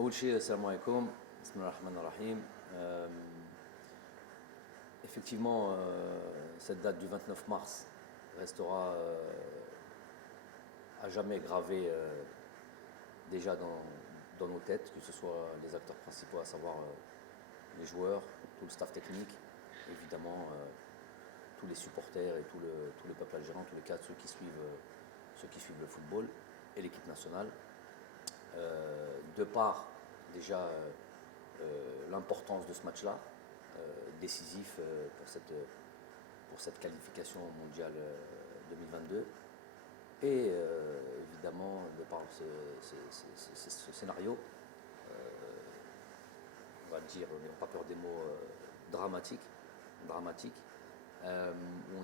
أول شيء السلام عليكم بسم الله الرحمن الرحيم. Effectivement, cette date du 29 mars restera à jamais gravée déjà dans nos têtes, que ce soit les acteurs principaux, à savoir les joueurs, tout le staff technique, évidemment tous les supporters et tout le peuple algérien, tous les cas, ceux qui suivent le football et l'équipe nationale. De par déjà l'importance de ce match-là, décisif pour cette qualification mondiale 2022, et évidemment de par ce scénario, on va dire, n'ayons pas peur des mots, dramatique, où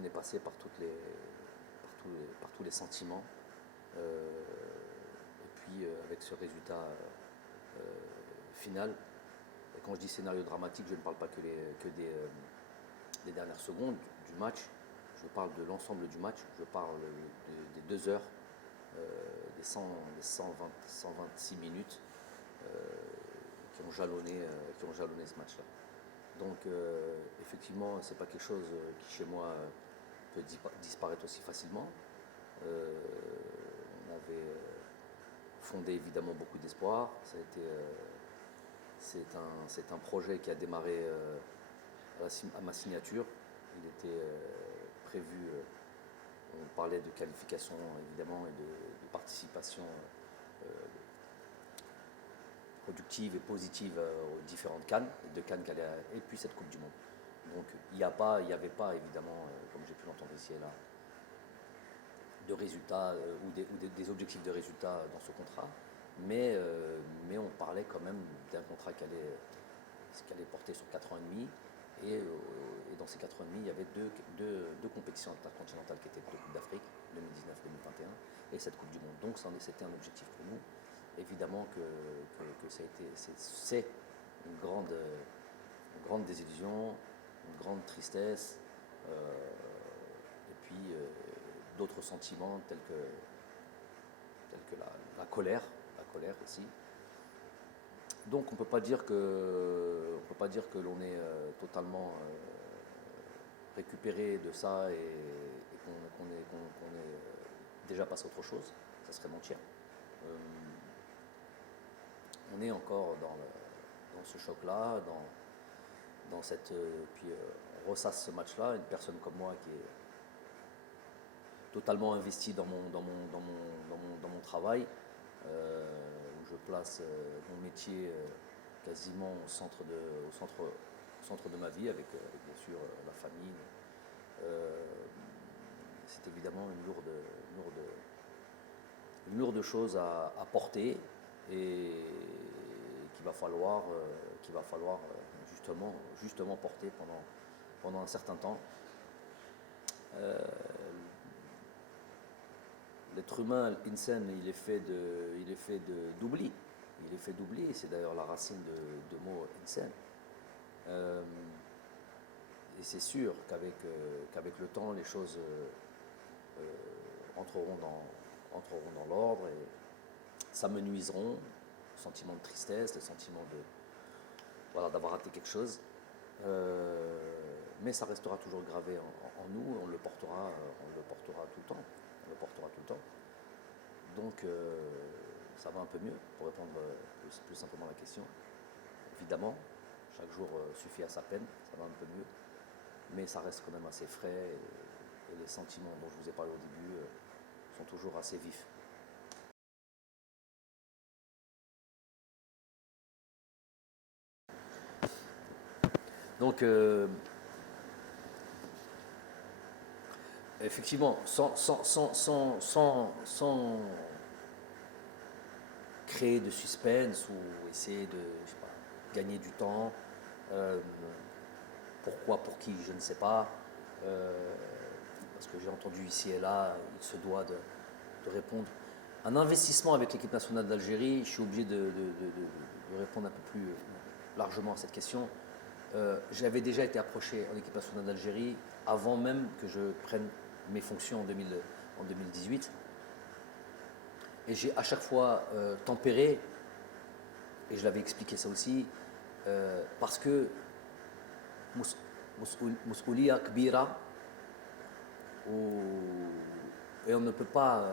on est passé par tous les sentiments, et puis avec ce résultat final. Et quand je dis scénario dramatique, je ne parle pas que des dernières secondes du match, je parle de l'ensemble du match, je parle des 2 heures, des 126 minutes qui ont jalonné ce match-là. Donc effectivement, c'est pas quelque chose qui chez moi peut disparaître aussi facilement. On avait fondé évidemment beaucoup d'espoir. C'est un projet qui a démarré à ma signature. Il était prévu, on parlait de qualification évidemment et de participation productive et positive aux différentes CAN, et puis cette Coupe du Monde. Donc il n'y avait pas évidemment, comme j'ai pu l'entendre ici et là, de résultats ou des objectifs de résultats dans ce contrat, mais on parlait quand même d'un contrat qui allait porter sur 4 ans et demi, et dans ces 4 ans et demi, il y avait deux compétitions intercontinentales qui étaient la Coupe d'Afrique 2019-2021 et cette Coupe du Monde. Donc c'était un objectif pour nous. Évidemment que c'est une grande désillusion, une grande tristesse, et puis d'autres sentiments tels que la colère aussi. Donc on ne peut pas dire que l'on est totalement récupéré de ça et qu'on est déjà passé à autre chose, ça serait mentir. On est encore dans ce choc-là, dans cette. Puis on ressasse ce match-là. Une personne comme moi qui est totalement investie dans mon travail, où je place mon métier quasiment au centre de ma vie, avec bien sûr la famille. C'est évidemment une lourde chose à porter, et qu'il va falloir justement porter pendant un certain temps. L'être humain, l'insan, il est fait d'oubli. Il est fait d'oubli, et c'est d'ailleurs la racine de mot insan. Et c'est sûr qu'avec le temps, les choses entreront dans l'ordre et s'amenuiseront. Le sentiment de tristesse, le sentiment d'avoir raté quelque chose. Mais ça restera toujours gravé en nous, on le portera tout le temps. Donc ça va un peu mieux, pour répondre plus simplement à la question. Évidemment, chaque jour suffit à sa peine, ça va un peu mieux, mais ça reste quand même assez frais, et les sentiments dont je vous ai parlé au début sont toujours assez vifs. Donc effectivement, sans créer de suspense ou essayer de gagner du temps, pourquoi, pour qui, je ne sais pas, parce que j'ai entendu ici et là, il se doit de répondre. Un investissement avec l'équipe nationale d'Algérie, je suis obligé de répondre un peu plus largement à cette question. J'avais déjà été approché en équipe nationale d'Algérie avant même que je prenne mes fonctions en 2018, et j'ai à chaque fois tempéré et je l'avais expliqué ça aussi, parce que مسؤولية كبيرة et on ne peut pas,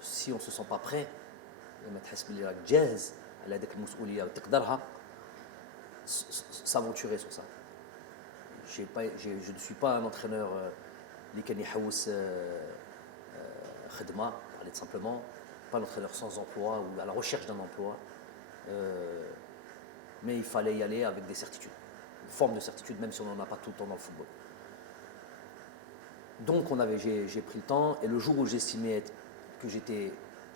si on ne se sent pas prêt, لما تحس بلي راك جاهز على هذيك المسؤولية وتقدرها, s'aventurer sur ça. Je ne suis pas un entraîneur اللي كان يحوس خدمة, parler tout simplement, pas un entraîneur sans emploi ou à la recherche d'un emploi, mais il fallait y aller avec des certitudes, une forme de certitude, même si on n'en a pas tout le temps dans le football. Donc j'ai pris le temps, et le jour où j'estimais que j'étais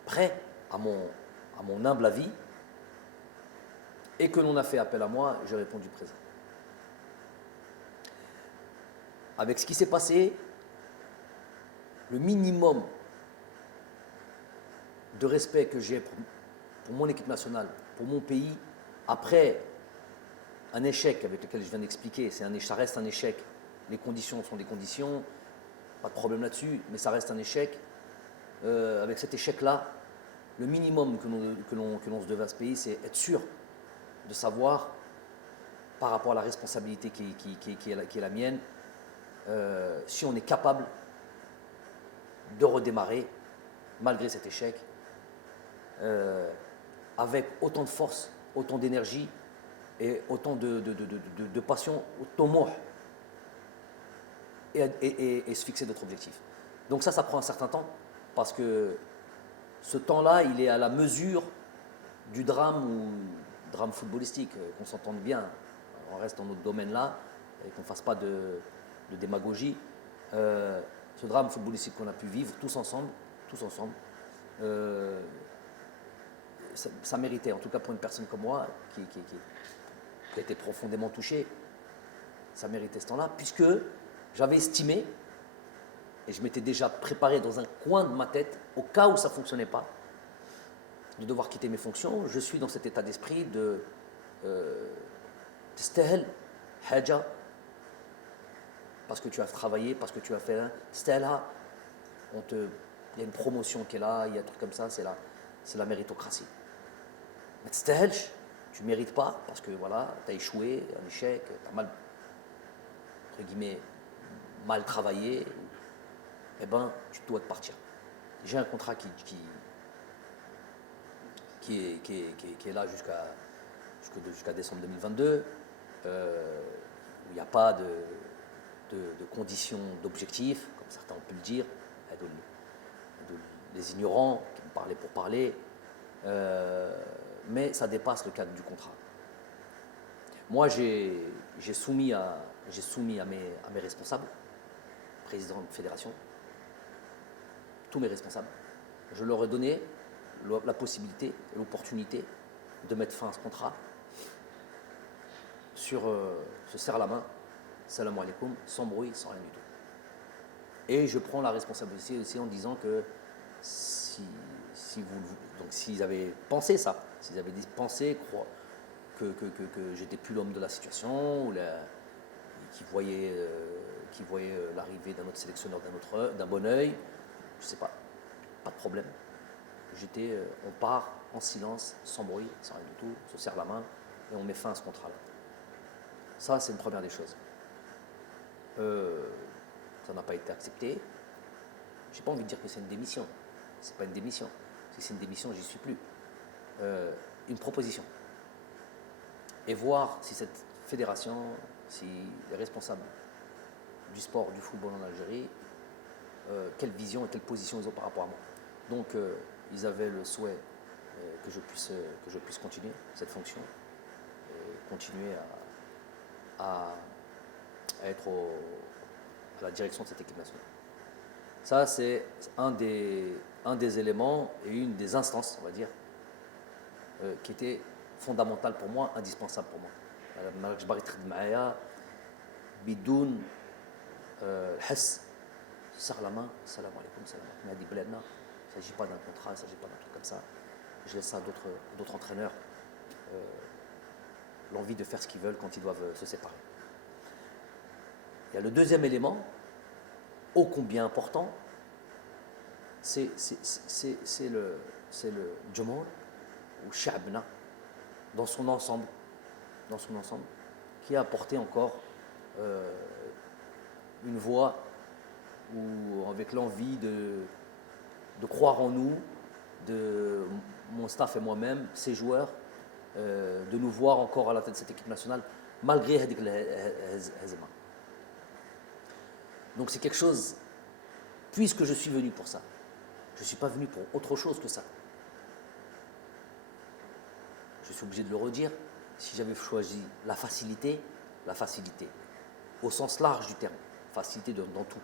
prêt à mon humble avis, et que l'on a fait appel à moi, j'ai répondu présent. Avec ce qui s'est passé, le minimum de respect que j'ai pour mon équipe nationale, pour mon pays, après un échec avec lequel je viens d'expliquer, ça reste un échec, les conditions sont des conditions, pas de problème là-dessus, mais ça reste un échec. Avec cet échec-là, le minimum que l'on se devait à ce pays, c'est être sûr de savoir, par rapport à la responsabilité qui est la mienne, si on est capable de redémarrer, malgré cet échec, avec autant de force, autant d'énergie et autant de passion, autant de mort, et se fixer d'autres objectifs. Donc ça prend un certain temps, parce que ce temps-là, il est à la mesure du drame footballistique, qu'on s'entende bien, on reste dans notre domaine-là, et qu'on ne fasse pas de démagogie. Ce drame footballistique qu'on a pu vivre tous ensemble, ça méritait, en tout cas pour une personne comme moi, qui a été profondément touchée, ça méritait ce temps-là, puisque j'avais estimé, et je m'étais déjà préparé dans un coin de ma tête, au cas où ça ne fonctionnait pas, de devoir quitter mes fonctions. Je suis dans cet état d'esprit de تستاهل حاجة, parce que tu as travaillé, parce que tu as fait un تستاهلها, il y a une promotion qui est là, il y a un truc comme ça, c'est la méritocratie. Mais تستاهلش, tu ne mérites pas, parce que voilà, tu as échoué, un échec, tu as mal, entre guillemets, mal travaillé, eh ben, tu dois te partir. J'ai un contrat qui est là jusqu'à décembre 2022, où il n'y a pas de conditions d'objectifs, comme certains ont pu le dire, les ignorants qui me parlaient pour parler, mais ça dépasse le cadre du contrat. Moi, j'ai soumis à mes responsables, président de fédération, tous mes responsables, je leur ai donné la possibilité, l'opportunité de mettre fin à ce contrat sur se serre la main, salam alaikum, sans bruit, sans rien du tout. Et je prends la responsabilité aussi en disant que s'ils avaient pensé ça, s'ils avaient pensé que j'étais plus l'homme de la situation, ou qui voyaient l'arrivée d'un autre sélectionneur d'un bon œil, je ne sais pas, pas de problème. On part en silence, sans bruit, sans rien du tout, on se serre la main et on met fin à ce contrat-là. Ça, c'est une première des choses. Ça n'a pas été accepté. Je n'ai pas envie de dire que c'est une démission. Ce n'est pas une démission. Si c'est une démission, j'y suis plus. Une proposition. Et voir si cette fédération, si les responsables du sport, du football en Algérie, quelle vision et quelle position ils ont par rapport à moi. Donc, ils avaient le souhait que je puisse continuer cette fonction, et continuer à être à la direction de cette équipe nationale. Ça, c'est un des éléments et une des instances, on va dire, qui était fondamentale pour moi, indispensable pour moi. مالكش باغي تخدم معايا بدون الحس, serre la main, salam alaikum, salam alaikum, هذه بلادنا. Il ne s'agit pas d'un contrat, il ne s'agit pas d'un truc comme ça. Je laisse ça à d'autres entraîneurs, l'envie de faire ce qu'ils veulent quand ils doivent se séparer. Il y a le deuxième élément, ô combien important, c'est le Jumhur ou Sha'bna, dans son ensemble, qui a apporté encore une voix ou avec l'envie de croire en nous, de mon staff et moi-même, ces joueurs, de nous voir encore à la tête de cette équipe nationale, malgré هذيك الهزيمة. Donc c'est quelque chose, puisque je suis venu pour ça, je ne suis pas venu pour autre chose que ça. Je suis obligé de le redire, si j'avais choisi la facilité, au sens large du terme, facilité dans tout,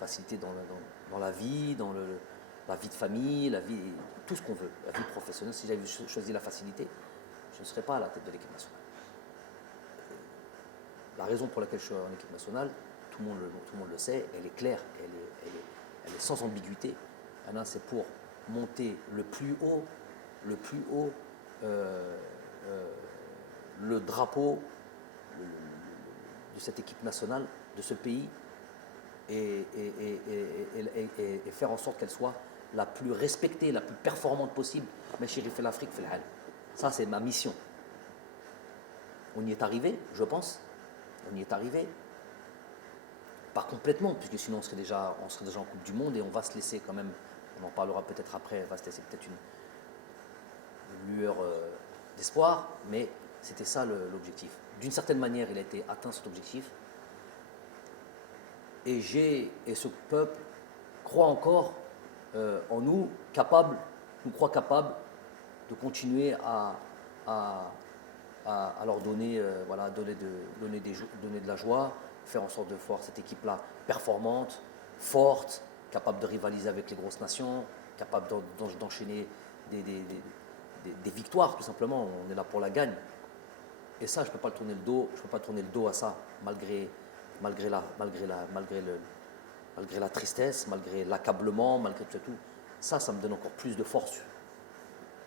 facilité dans la vie, la vie de famille, la vie, tout ce qu'on veut, la vie professionnelle. Si j'avais choisi la facilité, je ne serais pas à la tête de l'équipe nationale. La raison pour laquelle je suis en équipe nationale, tout le monde le sait, elle est claire, elle est sans ambiguïté. C'est pour monter le plus haut le drapeau de cette équipe nationale, de ce pays, et faire en sorte qu'elle soit la plus respectée, la plus performante possible. Mais chéri, fait l'Afrique, fait l'Al. Ça, c'est ma mission. On y est arrivé, je pense. On y est arrivé. Pas complètement, puisque sinon on serait déjà en Coupe du Monde et on va se laisser quand même, on en parlera peut-être après, on va se laisser peut-être une lueur d'espoir, mais c'était ça l'objectif. D'une certaine manière, il a été atteint cet objectif. Et ce peuple croit encore en nous, nous croit capable de continuer à leur donner, donner de la joie, faire en sorte de voir cette équipe-là performante, forte, capable de rivaliser avec les grosses nations, capable d'enchaîner des victoires, tout simplement. On est là pour la gagne. Et ça, je ne peux pas tourner le dos à ça, malgré la tristesse, malgré l'accablement, malgré tout. Ça me donne encore plus de force.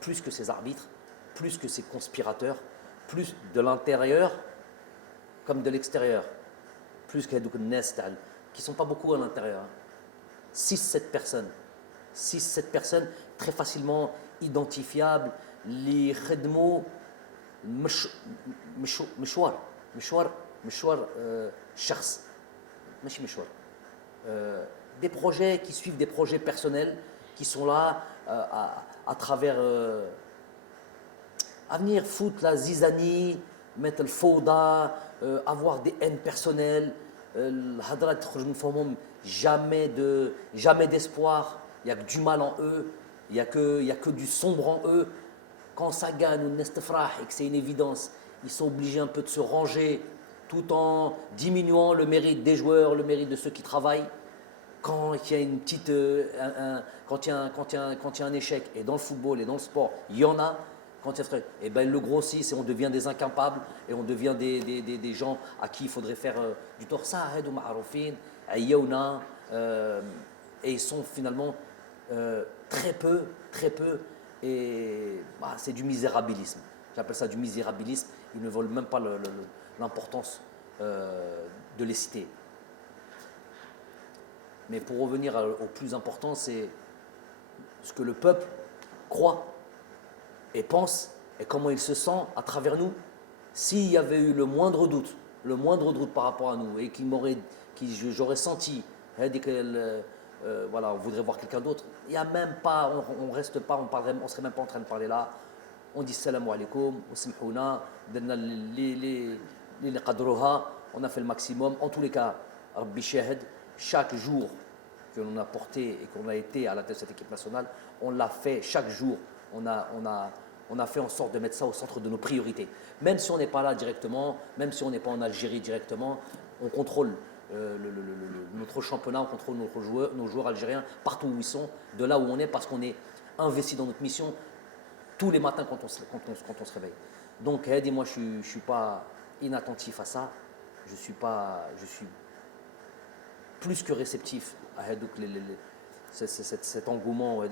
Plus que ces arbitres, plus que ces conspirateurs, plus de l'intérieur comme de l'extérieur. Plus que les Nestal, qui ne sont pas beaucoup à l'intérieur. 6-7 personnes très facilement identifiables. Les khedmo مشوار شخص ماشي مشوار. Des projets qui suivent des projets personnels qui sont là à travers à venir foutre la zizanie, mettre le fauda, avoir des haines personnelles, jamais d'espoir, il n'y a que du mal en eux, il n'y a que du sombre en eux. Quand ça gagne ou nestefrah et que c'est une évidence, ils sont obligés un peu de se ranger tout en diminuant le mérite des joueurs, le mérite de ceux qui travaillent. Quand il y a une petite, quand il y a un échec, et dans le football et dans le sport, il y en a. Quand il y a et ben, ils le grossissent et on devient des incapables et on devient des gens à qui il faudrait faire du tort. Ça, ou ma'arofin, ayyauna, et ils sont finalement très peu, et c'est du misérabilisme. J'appelle ça du misérabilisme. Ils ne veulent même pas l'importance de les citer. Mais pour revenir au plus important, c'est ce que le peuple croit et pense et comment il se sent à travers nous. S'il y avait eu le moindre doute par rapport à nous et j'aurais senti on voudrait voir quelqu'un d'autre, il y a même pas, on reste pas, on serait même pas en train de parler là. On dit salam alaikum, on a fait le maximum. En tous les cas, Rabbi Shahid, chaque jour que l'on a porté et qu'on a été à la tête de cette équipe nationale, on l'a fait chaque jour. On a fait en sorte de mettre ça au centre de nos priorités. Même si on n'est pas là directement, même si on n'est pas en Algérie directement, on contrôle notre championnat, on contrôle nos joueurs algériens partout où ils sont, de là où on est, parce qu'on est investi dans notre mission tous les matins quand on se réveille. Donc, moi, je ne suis pas inattentif à ça. Je suis plus que réceptif à cet engouement,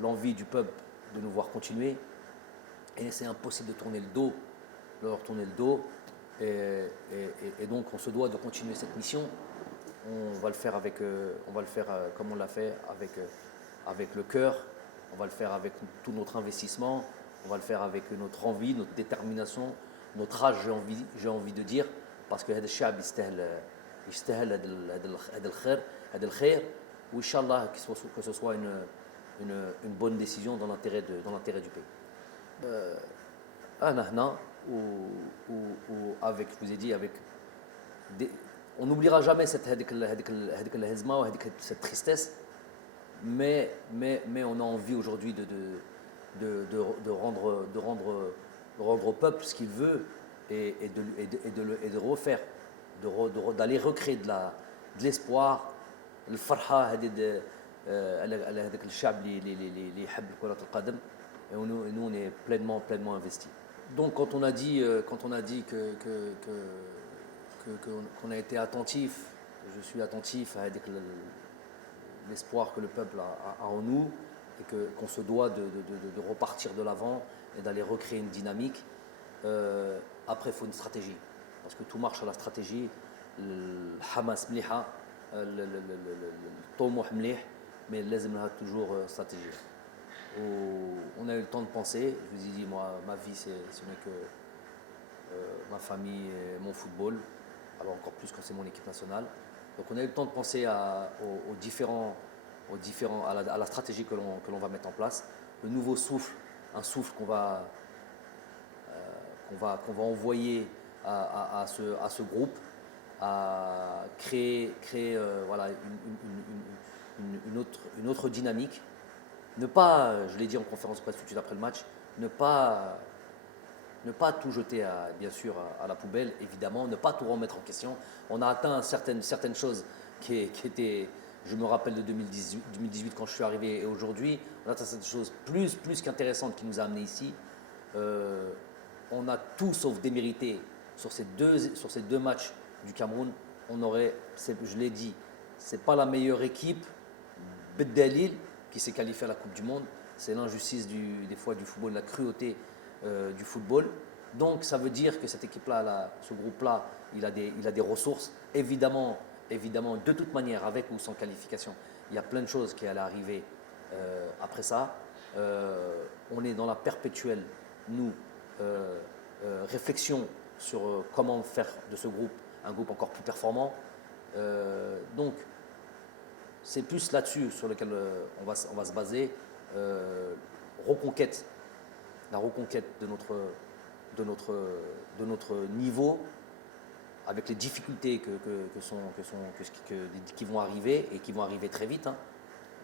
l'envie du peuple de nous voir continuer. Et c'est impossible de leur tourner le dos. Et donc, on se doit de continuer cette mission. On va le faire comme on l'a fait, avec le cœur. On va le faire avec tout notre investissement. On va le faire avec notre envie, notre détermination, notre rage, j'ai envie de dire, parce que هذا الشعب يستاهل هذا الخير وإنشالله que ce soit une bonne décision dans l'intérêt du pays. أنا هنا avec, je vous ai dit, avec on n'oubliera jamais cette tristesse, mais on a envie aujourd'hui de rendre au peuple ce qu'il veut et de refaire, d'aller recréer de l'espoir, الفرحة هذه على هذاك الشعب اللي يحب كرة القدم. Et nous on est pleinement investis. Donc quand on a dit qu'on a été attentif, je suis attentif à l'espoir que le peuple a en nous et qu'on se doit de repartir de l'avant et d'aller recréer une dynamique. Après, il faut une stratégie, parce que tout marche à la stratégie. Le Hamas mliha, le طموح مليح, mais لازم لها toujours stratégie. On a eu le temps de penser. Je vous ai dit, moi, ma vie, ce n'est que ma famille et mon football. Alors encore plus quand c'est mon équipe nationale. Donc on a eu le temps de penser à la stratégie que l'on va mettre en place. Le nouveau souffle, un souffle qu'on va envoyer à ce groupe, à créer voilà, une autre dynamique. Ne pas, je l'ai dit en conférence presse tout de suite après le match, ne pas tout jeter bien sûr à la poubelle, évidemment, ne pas tout remettre en question. On a atteint certaines choses qui étaient, je me rappelle de 2018 quand je suis arrivé et aujourd'hui, on a atteint certaines choses plus qu'intéressantes qui nous a amenés ici. On a tout sauf démérité sur ces deux matchs du Cameroun. Je l'ai dit, c'est pas la meilleure équipe, Beddalil, qui s'est qualifié à la Coupe du Monde. C'est l'injustice des fois du football, la cruauté du football. Donc ça veut dire que cette équipe-là, ce groupe-là, il a des ressources. Évidemment, de toute manière, avec ou sans qualification, il y a plein de choses qui allaient arriver après ça. On est dans la perpétuelle, nous, réflexion sur comment faire de ce groupe un groupe encore plus performant. Donc, c'est plus là-dessus sur lequel on va se baser. La reconquête de notre niveau, avec les difficultés qui vont arriver et qui vont arriver très vite. Hein.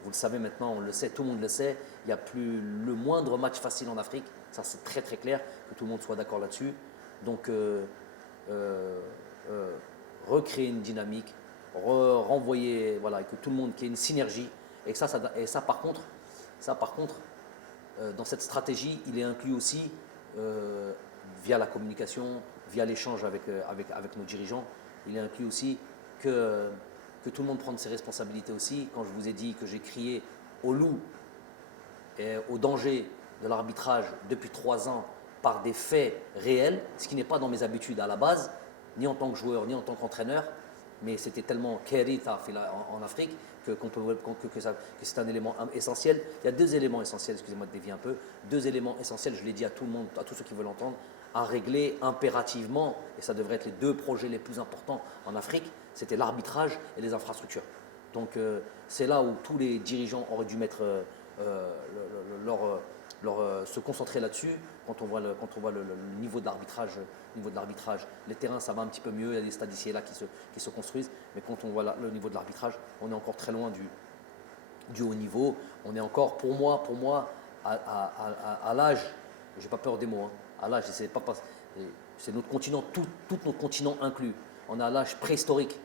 Vous le savez maintenant, on le sait, tout le monde le sait. Il n'y a plus le moindre match facile en Afrique. Ça, c'est très très clair, que tout le monde soit d'accord là-dessus. Donc, recréer une dynamique, renvoyer, voilà, que tout le monde, qu'il y ait une synergie. Et ça par contre, dans cette stratégie, il est inclus aussi, via la communication, via l'échange avec nos dirigeants, il est inclus aussi que tout le monde prenne ses responsabilités aussi. Quand je vous ai dit que j'ai crié au loup et au danger de l'arbitrage depuis 3 ans par des faits réels, ce qui n'est pas dans mes habitudes à la base, ni en tant que joueur, ni en tant qu'entraîneur, mais c'était tellement kerita en Afrique que c'est un élément essentiel. Il y a 2 éléments essentiels, excusez-moi de dévier un peu, 2 éléments essentiels, je l'ai dit à tout le monde, à tous ceux qui veulent l'entendre, à régler impérativement, et ça devrait être les 2 projets les plus importants en Afrique, c'était l'arbitrage et les infrastructures. Donc c'est là où tous les dirigeants auraient dû mettre se concentrer là-dessus. Quand on voit le niveau de l'arbitrage, les terrains ça va un petit peu mieux, il y a des stades ici et là qui se construisent, mais quand on voit le niveau de l'arbitrage, on est encore très loin du haut niveau. On est encore, pour moi, à l'âge, j'ai pas peur des mots, hein, à l'âge, c'est notre continent, tout notre continent inclus. On est à l'âge préhistorique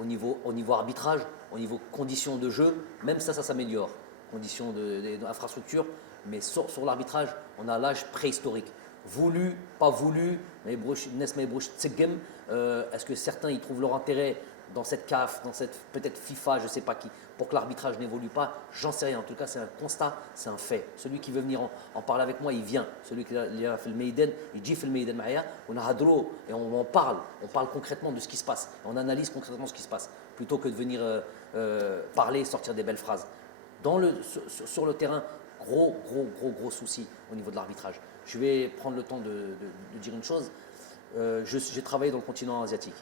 au niveau arbitrage, au niveau conditions de jeu, même ça s'améliore, conditions d'infrastructure. Mais sur l'arbitrage, on a l'âge préhistorique. Voulu, pas voulu, est-ce que certains y trouvent leur intérêt dans cette CAF, dans cette peut-être FIFA, je ne sais pas qui, pour que l'arbitrage n'évolue pas? J'en sais rien. En tout cas, c'est un constat, c'est un fait. Celui qui veut venir en parler avec moi, il vient. Celui qui a fait le Meiden, il dit fait le Meiden Maya, on a hadro et on en parle. On parle concrètement de ce qui se passe. On analyse concrètement ce qui se passe, plutôt que de venir parler, sortir des belles phrases. Sur le terrain, gros souci au niveau de l'arbitrage. Je vais prendre le temps de dire une chose. J'ai travaillé dans le continent asiatique.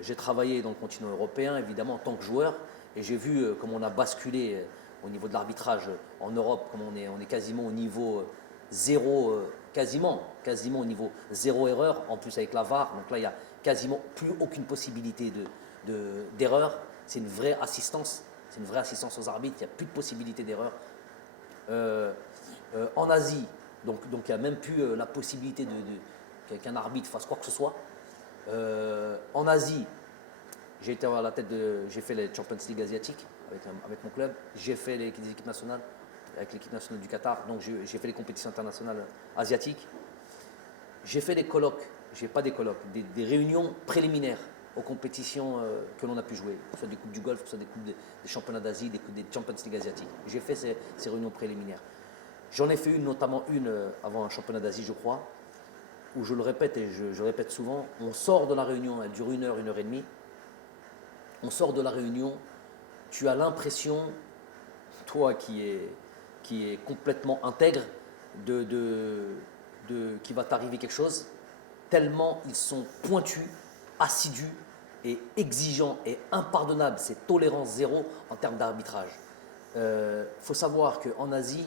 J'ai travaillé dans le continent européen, évidemment, en tant que joueur. Et j'ai vu comment on a basculé au niveau de l'arbitrage en Europe, comment on est quasiment au niveau zéro, quasiment au niveau zéro erreur, en plus avec la VAR. Donc là, il n'y a quasiment plus aucune possibilité d'erreur. C'est une vraie assistance. C'est une vraie assistance aux arbitres. Il n'y a plus de possibilité d'erreur. En Asie, donc il n'y a même plus la possibilité qu'un arbitre fasse quoi que ce soit. En Asie, j'ai été à la tête j'ai fait les Champions League asiatiques avec mon club. J'ai fait les équipes nationales avec l'équipe nationale du Qatar. Donc j'ai fait les compétitions internationales asiatiques. J'ai fait des colloques, des réunions préliminaires aux compétitions que l'on a pu jouer, que ce soit des coupes du Golfe, que ce soit des coupes des championnats d'Asie, des Champions League asiatiques. J'ai fait ces réunions préliminaires. J'en ai fait notamment une avant un championnat d'Asie, je crois, où je le répète et je répète souvent, on sort de la réunion, elle dure 1 heure et demie. On sort de la réunion, tu as l'impression, toi qui est complètement intègre, qu'il va t'arriver quelque chose, tellement ils sont pointus, assidus et exigeants et impardonnables. C'est tolérance zéro en termes d'arbitrage. Faut savoir qu'en Asie,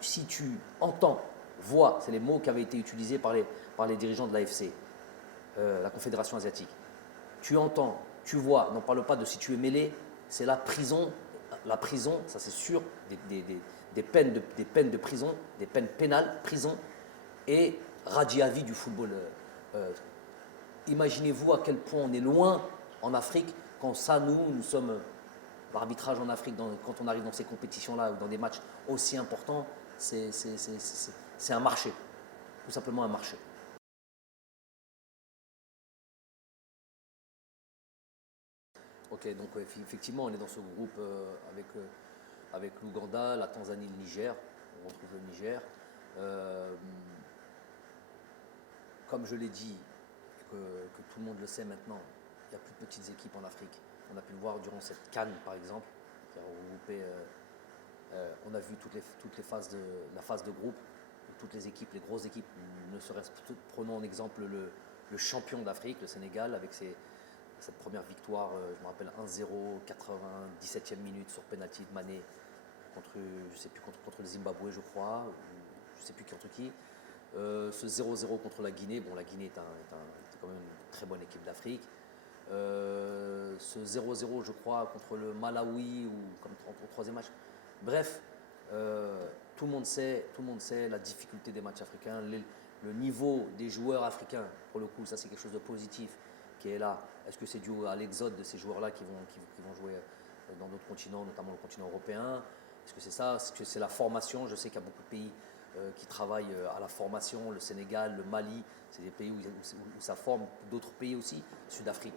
si tu entends, vois, c'est les mots qui avaient été utilisés par les dirigeants de l'AFC, la Confédération asiatique. Tu entends, tu vois, n'en parle pas de si tu es mêlé, c'est la prison. La prison, ça c'est sûr, des peines de prison, des peines pénales, prison et radier à vie du football. Imaginez-vous à quel point on est loin en Afrique quand ça, nous sommes l'arbitrage en Afrique, quand on arrive dans ces compétitions-là ou dans des matchs aussi importants, c'est un marché, tout simplement un marché. Ok, donc effectivement, on est dans ce groupe avec l'Ouganda, la Tanzanie, le Niger. On retrouve le Niger. Comme je l'ai dit, que tout le monde le sait maintenant, il y a plus de petites équipes en Afrique. On a pu le voir durant cette CAN, par exemple, qui a regroupé. On a vu toutes les phases la phase de groupe, toutes les équipes, les grosses équipes. Ne serait-ce, prenons en exemple le champion d'Afrique, le Sénégal, avec cette première victoire, je me rappelle 1-0, 97e minute sur penalty de Mané contre, je sais plus, contre le Zimbabwe, je crois, je ne sais plus contre qui. Ce 0-0 contre la Guinée, bon, la Guinée est quand même une très bonne équipe d'Afrique. Ce 0-0, je crois, contre le Malawi ou comme au troisième match. Bref, tout le monde sait la difficulté des matchs africains, le niveau des joueurs africains. Pour le coup, ça c'est quelque chose de positif qui est là. Est-ce que c'est dû à l'exode de ces joueurs-là qui vont jouer dans d'autres continents, notamment le continent européen? Est-ce que c'est ça? Est-ce que c'est la formation? Je sais qu'il y a beaucoup de pays qui travaillent à la formation, le Sénégal, le Mali, c'est des pays où ça forme, d'autres pays aussi, Sud-Afrique,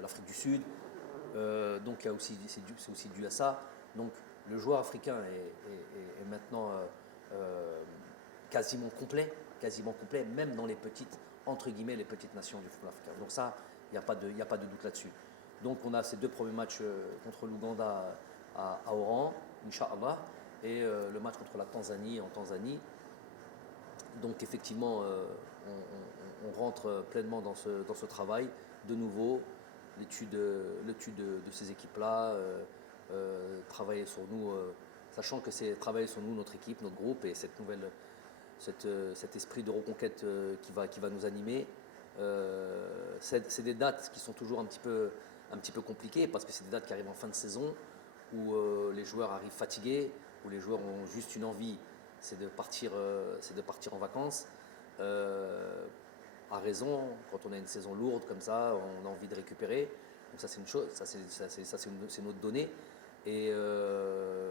l'Afrique du Sud. Donc c'est aussi dû à ça. Donc le joueur africain est maintenant quasiment complet, même dans les petites, entre guillemets, les petites nations du football africain. Donc ça, il n'y a pas de doute là-dessus. Donc on a ces 2 premiers matchs contre l'Ouganda à Oran, Inch'Allah, et le match contre la Tanzanie en Tanzanie. Donc effectivement, on rentre pleinement dans ce travail. De nouveau, l'étude de ces équipes-là, travailler sur nous, sachant que c'est travailler sur nous, notre équipe, notre groupe, et cet esprit de reconquête qui va nous animer. C'est des dates qui sont toujours un petit peu compliquées, parce que c'est des dates qui arrivent en fin de saison, où les joueurs arrivent fatigués, où les joueurs ont juste une envie, c'est de partir en vacances. À raison, quand on a une saison lourde comme ça, on a envie de récupérer. Donc ça c'est une chose, c'est notre donnée. Et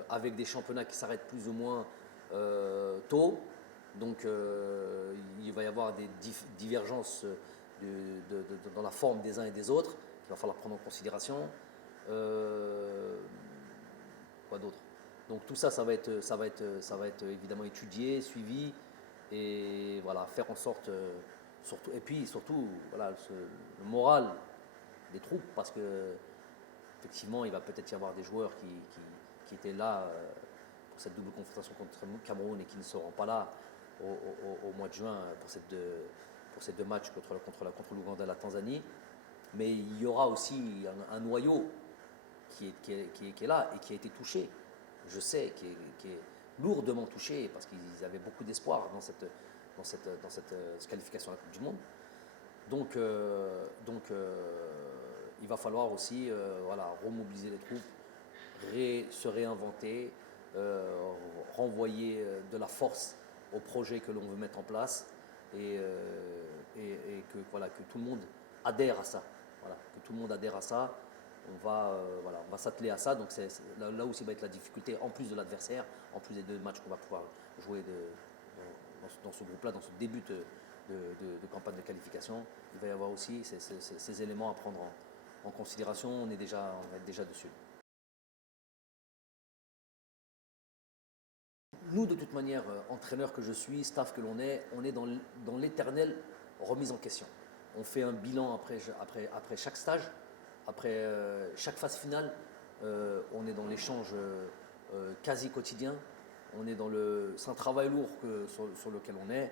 avec des championnats qui s'arrêtent plus ou moins tôt, donc il va y avoir des divergences dans la forme des uns et des autres qu'il va falloir prendre en considération. Quoi d'autre? Donc tout ça, ça va être évidemment étudié, suivi, et voilà, faire en sorte, surtout, et puis surtout, voilà, le moral des troupes, parce que effectivement, il va peut-être y avoir des joueurs qui étaient là pour cette double confrontation contre Cameroun et qui ne seront pas là au mois de juin pour ces deux matchs contre l'Ouganda et la Tanzanie. Mais il y aura aussi un noyau qui est là et qui a été touché, je sais, qui est lourdement touché parce qu'ils avaient beaucoup d'espoir dans cette qualification à la Coupe du Monde. Donc, il va falloir aussi remobiliser les troupes, se réinventer, renvoyer de la force au projet que l'on veut mettre en place et que tout le monde adhère à ça. Voilà, que tout le monde adhère à ça. On va s'atteler à ça. Donc là aussi va être la difficulté, en plus de l'adversaire, en plus des deux matchs qu'on va pouvoir jouer dans ce groupe-là, dans ce début de campagne de qualification. Il va y avoir aussi ces éléments à prendre en considération. On va être déjà dessus. Nous, de toute manière, entraîneur que je suis, staff que l'on est, on est dans l'éternelle remise en question. On fait un bilan après chaque stage, après chaque phase finale. On est dans l'échange quasi quotidien. C'est un travail lourd sur lequel on est.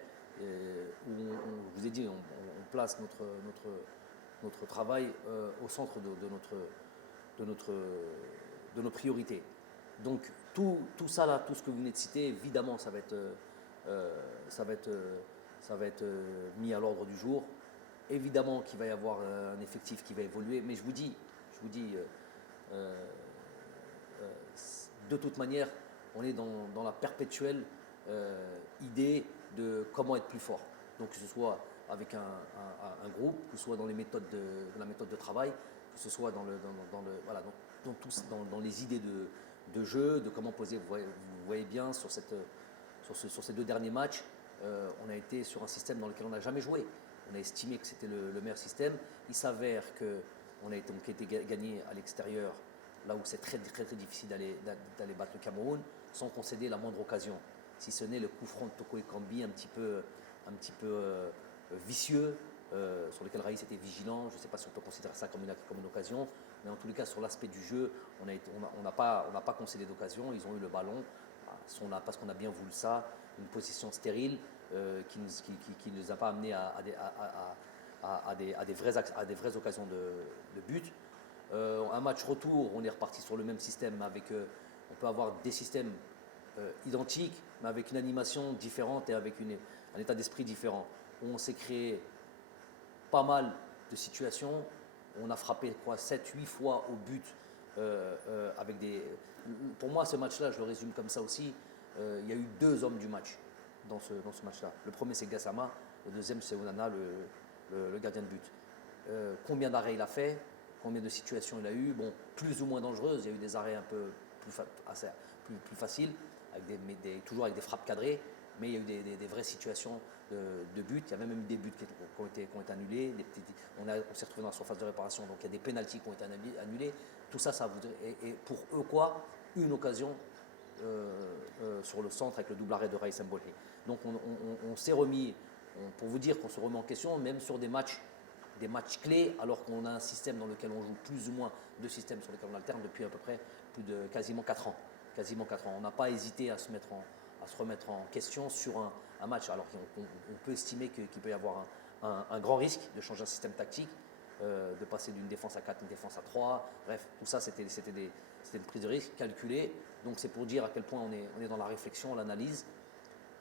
Où je vous ai dit, on place notre travail au centre de nos priorités. Donc tout ça là, tout ce que vous venez de citer, évidemment, ça va être mis à l'ordre du jour. Évidemment qu'il va y avoir un effectif qui va évoluer, mais je vous dis, de toute manière, on est dans la perpétuelle idée de comment être plus fort. Donc que ce soit avec un groupe, que ce soit dans les méthodes la méthode de travail, que ce soit dans les idées de jeu, de comment poser. Vous voyez bien sur ces deux derniers matchs, on a été sur un système dans lequel on n'a jamais joué. On a estimé que c'était le meilleur système. Il s'avère qu'on a été gagné à l'extérieur, là où c'est très, très, très difficile d'aller battre le Cameroun, sans concéder la moindre occasion. Si ce n'est le coup franc de Toko Ekambi un petit peu vicieux, sur lequel Raïs était vigilant. Je ne sais pas si on peut considérer ça comme une occasion, mais en tous les cas, sur l'aspect du jeu, on n'a pas concédé d'occasion. Ils ont eu le ballon, parce qu'on a bien voulu ça, une position stérile qui ne nous a pas amené à des vraies occasions de but. Un match retour, on est reparti sur le même système, on peut avoir des systèmes identiques, mais avec une animation différente et avec un état d'esprit différent. On s'est créé pas mal de situations. On a frappé 7-8 fois au but Pour moi, ce match-là, je le résume comme ça aussi. Il y a eu 2 hommes du match dans ce match-là. Le premier, c'est Gassama. Le deuxième, c'est Onana, le gardien de but. Combien d'arrêts il a fait? Combien de situations il a eu? Bon, plus ou moins dangereuses. Il y a eu des arrêts un peu plus faciles, toujours avec des frappes cadrées. Mais il y a eu des vraies situations de but. Il y a même eu des buts qui ont été annulés. On s'est retrouvé dans la surface de réparation, donc il y a des pénaltys qui ont été annulés. Tout ça, et pour eux quoi? Une occasion sur le centre avec le double arrêt de Raïs Mbolé. Donc on s'est remis, pour vous dire qu'on se remet en question, même sur des matchs clés, alors qu'on a un système dans lequel on joue plus ou moins 2 systèmes sur lesquels on alterne depuis à peu près quasiment 4 ans. On n'a pas hésité à se remettre en question sur un match, alors qu'on peut estimer qu'il peut y avoir un grand risque de changer un système tactique, de passer d'une défense à 4 à une défense à 3. Bref, tout ça, c'était une prise de risque calculée. Donc c'est pour dire à quel point on est dans la réflexion, l'analyse.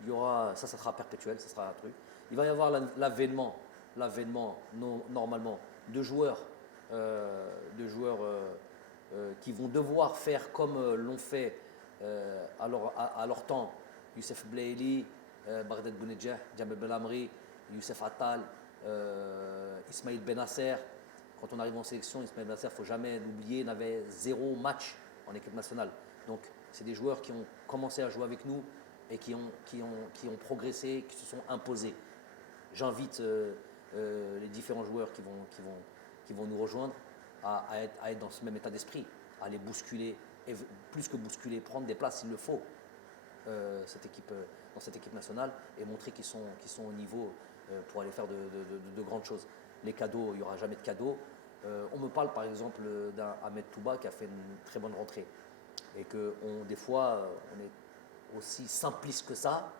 Il y aura, ça sera perpétuel, ça sera un truc. Il va y avoir l'avènement normalement de joueurs qui vont devoir faire comme l'ont fait à leur temps. Youssef Blaili, Baghdad Bounedjah, Djamel Belamri, Youssef Attal, Ismail Benasser. Quand on arrive en sélection, Ismail Benasser, il ne faut jamais l'oublier, n'avait 0 match en équipe nationale. Donc c'est des joueurs qui ont commencé à jouer avec nous et qui ont progressé, qui se sont imposés. J'invite les différents joueurs qui vont nous rejoindre à être dans ce même état d'esprit, à les bousculer, et plus que bousculer, prendre des places s'il le faut dans cette équipe nationale et montrer qu'ils sont au niveau pour aller faire de grandes choses. Les cadeaux, il n'y aura jamais de cadeaux. On me parle par exemple d'un Ahmed Touba qui a fait une très bonne rentrée et que des fois aussi simpliste que ça